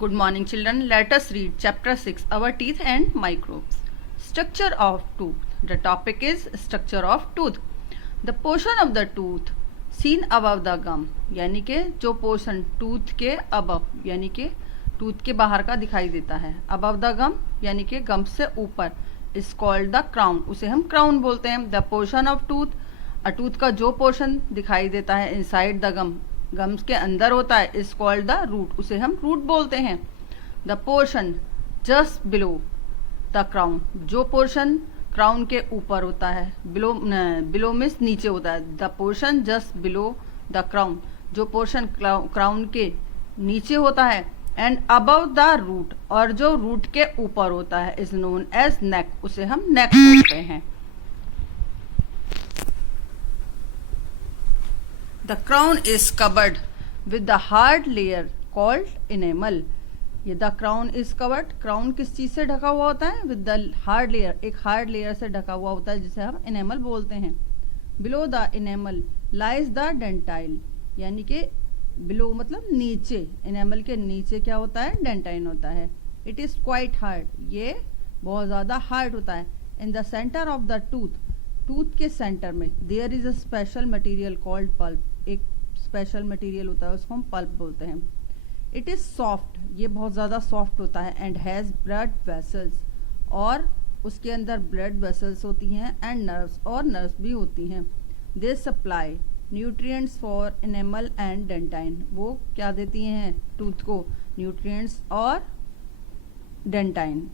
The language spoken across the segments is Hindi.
Good morning, children. Let us read chapter 6, Our Teeth and Microbes. Structure of tooth. The topic is structure of tooth. The portion of the tooth seen above the gum, यानी कि जो पोर्शन टूथ के above यानी कि टूथ के बाहर का दिखाई देता है, above the gum यानी कि गम से ऊपर, is called the crown. उसे हम crown बोलते हैं. The portion of tooth, tooth का जो पोर्शन दिखाई देता है inside the gum, गम्स के अंदर होता है, इज कॉल्ड द रूट. उसे हम रूट बोलते हैं. The portion just below the crown, जो पोर्शन क्राउन के ऊपर होता है, बिलो मीन्स नीचे होता है. The portion just below the crown, जो पोर्शन क्राउन के नीचे होता है. एंड अबव द रूट, और जो रूट के ऊपर होता है, इज नोन एज नेक. उसे हम नेक बोलते हैं. The crown is covered with the hard layer called enamel. ये the crown is covered, crown किस चीज से ढका हुआ होता है? With the hard layer, एक hard layer से ढका हुआ होता है जिसे हम enamel बोलते हैं. Below the enamel lies the dentine, यानी कि below मतलब नीचे, enamel के नीचे क्या होता है? Dentine होता है. It is quite hard, ये बहुत ज़्यादा hard होता है. In the center of the tooth, tooth के सेंटर में there is a special material called pulp. एक स्पेशल मटेरियल होता है, उसको हम पल्प बोलते हैं. इट इज सॉफ्ट, ये बहुत ज़्यादा सॉफ्ट होता है. एंड हैज़ ब्लड वेसल्स, और उसके अंदर ब्लड वेसल्स होती हैं. एंड नर्व्स, और नर्व्स भी होती हैं. They supply nutrients for enamel and dentine. वो क्या देती हैं टूथ को? न्यूट्रिएंट्स और dentine.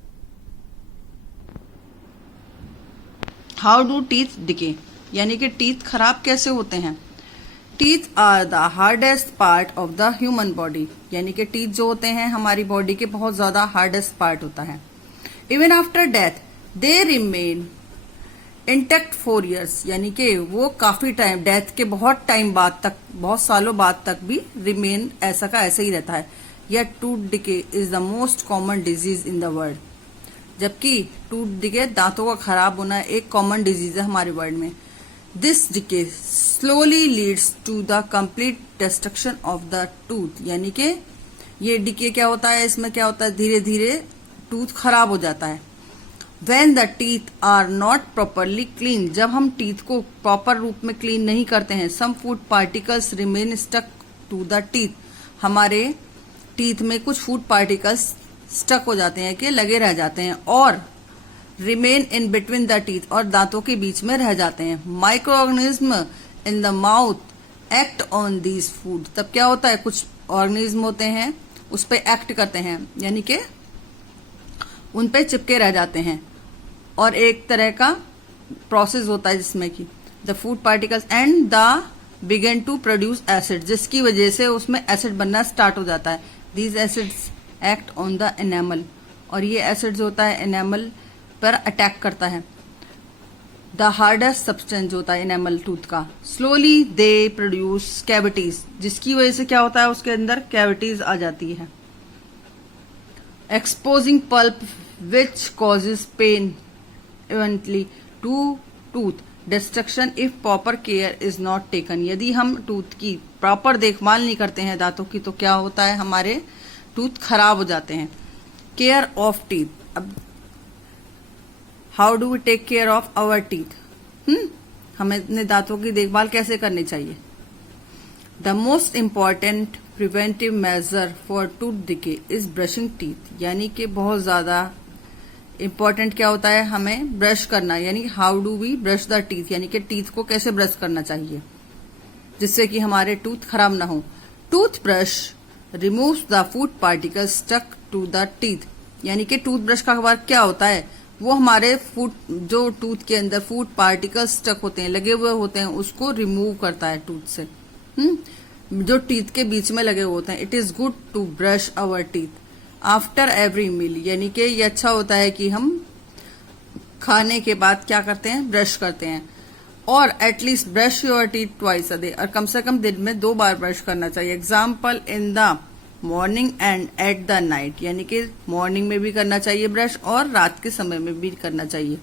How do teeth decay, यानी कि टीथ खराब कैसे होते हैं? Teeth are the hardest part of the human body, यानी कि टीथ जो होते हैं हमारी बॉडी के बहुत ज्यादा हार्डेस्ट पार्ट होता है. Even after death they remain intact for years, यानी कि वो काफी टाइम, डेथ के बहुत टाइम बाद तक, बहुत सालों बाद तक भी रिमेन ऐसा का ऐसे ही रहता है. Yet tooth decay is the most common disease in the world. जबकि टूथ डिके, दांतों का खराब होना, एक कॉमन डिजीज है हमारे वर्ल्ड में. This decay slowly leads to the complete destruction of the tooth, यानी कि ये डिके क्या होता है, इसमें क्या होता है, धीरे धीरे टूथ खराब हो जाता है. When the teeth are not properly clean, जब हम टीथ को प्रॉपर रूप में क्लीन नहीं करते हैं, some food particles remain stuck to the teeth. हमारे टीथ में कुछ फूड पार्टिकल्स स्टक हो जाते हैं, कि लगे रह जाते हैं, और remain in between the teeth, और दांतों के बीच में रह जाते हैं. Micro organism in the mouth act on these food. तब क्या होता है, कुछ ऑर्गेनिज्म होते हैं उस पे एक्ट करते हैं, यानी कि उन पे चिपके रह जाते हैं, और एक तरह का प्रोसेस होता है जिसमें कि the food particles and the begin to produce acid, जिसकी वजह से उसमें एसिड बनना स्टार्ट हो जाता है. These acids act on the enamel, और ये एसिड जो होता है एनेमल पर अटैक करता है. द हार्डेस्ट सब्सटेंस जो होता है एनेमल टूथ का. स्लोली दे प्रोड्यूस कैविटीज, जिसकी वजह से क्या होता है, उसके अंदर कैविटीज आ जाती है. Exposing pulp which causes pain eventually to tooth destruction if proper care is not taken. यदि हम टूथ की प्रॉपर देखभाल नहीं करते हैं दांतों की, तो क्या होता है, हमारे टूथ खराब हो जाते हैं. Care of teeth. अब how do we take care of our teeth? हमें अपने दांतों की देखभाल कैसे करनी चाहिए? The most important preventive measure for tooth decay is brushing teeth, यानी कि बहुत ज्यादा इम्पॉर्टेंट क्या होता है, हमें ब्रश करना. यानी how do we brush the teeth, यानी कि टीथ को कैसे ब्रश करना चाहिए जिससे कि हमारे टूथ खराब ना हो. Toothbrush removes the food particle stuck to the teeth, यानी कि टूथब्रश का वर्क क्या होता है, वो हमारे फूड, जो टूथ के अंदर फूड पार्टिकल स्टक होते हैं, लगे हुए होते हैं, उसको रिमूव करता है टूथ से. जो टीथ के बीच में लगे हुए होते हैं. It is good to brush our teeth after every meal, यानी कि ये अच्छा होता है कि हम खाने के बाद क्या करते हैं, ब्रश करते हैं. और at least brush your teeth twice a day, और कम से कम दिन में 2 बार ब्रश करना चाहिए. Example in the morning and at the night, यानी कि मॉर्निंग में भी करना चाहिए ब्रश, और रात के समय में भी करना चाहिए.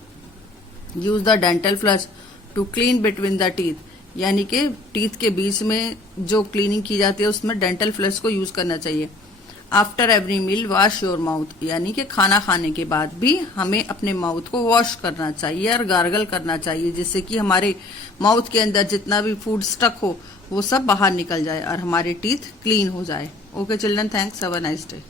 Use the dental floss to clean between the teeth, यानी कि टीथ के बीच में जो क्लीनिंग की जाती है उसमें डेंटल फ्लश को यूज करना चाहिए. After every meal wash your mouth, यानी कि खाना खाने के बाद भी हमें अपने माउथ को वॉश करना चाहिए और गार्गल करना चाहिए, जिससे कि हमारे माउथ के अंदर जितना भी फूड स्टक हो वो सब बाहर निकल जाए और हमारे टीथ क्लीन हो जाए। Okay children, thanks, have a nice day.